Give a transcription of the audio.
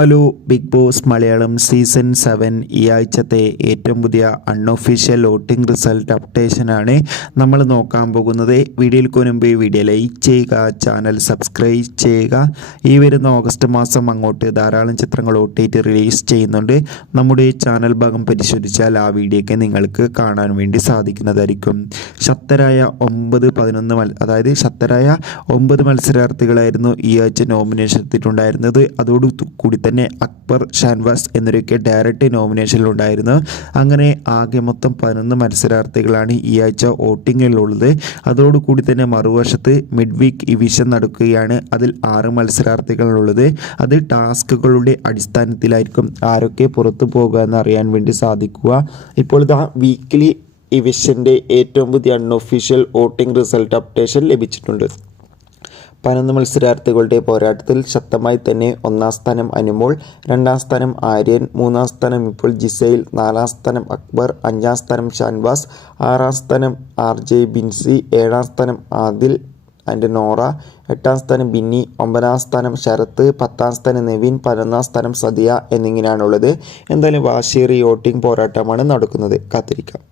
Hello Bigg Boss Malayalam season 7 ഈ ആഴ്ചത്തെ ഏറ്റവും പുതിയ അൺഒഫീഷ്യൽ വോട്ടിംഗ് റിസൾട്ട് അപ്ഡേഷനാണ് നമ്മൾ നോക്കാൻ പോകുന്നത്. വീഡിയോയ്ക്ക് മുൻപ് വീഡിയോ ലൈക്ക് ചെയ്യുക, ചാനൽ സബ്സ്ക്രൈബ് ചെയ്യുക. ഈ വരുന്ന ഓഗസ്റ്റ് മാസം അങ്ങോട്ട് ധാരാളം ചിത്രങ്ങൾ OTT റിലീസ് ചെയ്യുന്നുണ്ട്. നമ്മുടെ ചാനൽ ഭാഗം പരിശോധിച്ചാൽ ആ വീഡിയോയ്ക്ക് നിങ്ങൾക്ക് കാണാൻ വേണ്ടി സാധിക്കുന്നതായിരിക്കും. ശക്തരായ 9 മത്സരാർത്ഥികളായിരുന്നു ഈ ആഴ്ച നോമിനേഷൻ എത്തിയിട്ടുണ്ടായിരുന്നത്. അതോടുകൂടി തന്നെ അക്ബർ, ഷാൻവാസ് എന്നിവരൊക്കെ ഡയറക്റ്റ് നോമിനേഷനിലുണ്ടായിരുന്നു. അങ്ങനെ ആകെ മൊത്തം 11 മത്സരാർത്ഥികളാണ് ഈ ആഴ്ച വോട്ടിങ്ങിലുള്ളത്. അതോടുകൂടി തന്നെ മറുവശത്ത് മിഡ് വീക്ക് ഇവിഷൻ നടക്കുകയാണ്. അതിൽ 6 മത്സരാർത്ഥികളുള്ളത്. അത് ടാസ്കുകളുടെ അടിസ്ഥാനത്തിലായിരിക്കും ആരൊക്കെ പുറത്തു പോകുക എന്നറിയാൻ വേണ്ടി സാധിക്കുക. ഇപ്പോൾ ഇതാ വീക്കിലി ഇവിഷൻ്റെ ഏറ്റവും പുതിയ അൺഒഫീഷ്യൽ വോട്ടിംഗ് റിസൾട്ട് അപ്ഡേഷൻ ലഭിച്ചിട്ടുണ്ട്. 11 മത്സരാർത്ഥികളുടെ പോരാട്ടത്തിൽ ശക്തമായി തന്നെ 1-ാം സ്ഥാനം അനുമോൾ, 2-ാം സ്ഥാനം ആര്യൻ, 3-ാം സ്ഥാനം ഇപ്പോൾ ജിസൈൽ, 4-ാം സ്ഥാനം അക്ബർ, 5-ാം സ്ഥാനം ഷാൻവാസ്, 6-ാം സ്ഥാനം RJ ബിൻസി, 7-ാം സ്ഥാനം ആദിൽ ആൻഡ് നോറ, 8-ാം സ്ഥാനം ബിന്നി, 9-ാം സ്ഥാനം ശരത്ത്, 10-ാം സ്ഥാനം നെവിൻ, 11-ാം സ്ഥാനം സദിയ എന്നിങ്ങനെയാണുള്ളത്. എന്തായാലും വാശിയേറിയ വോട്ടിംഗ് പോരാട്ടമാണ് നടക്കുന്നത്. കാത്തിരിക്കാം.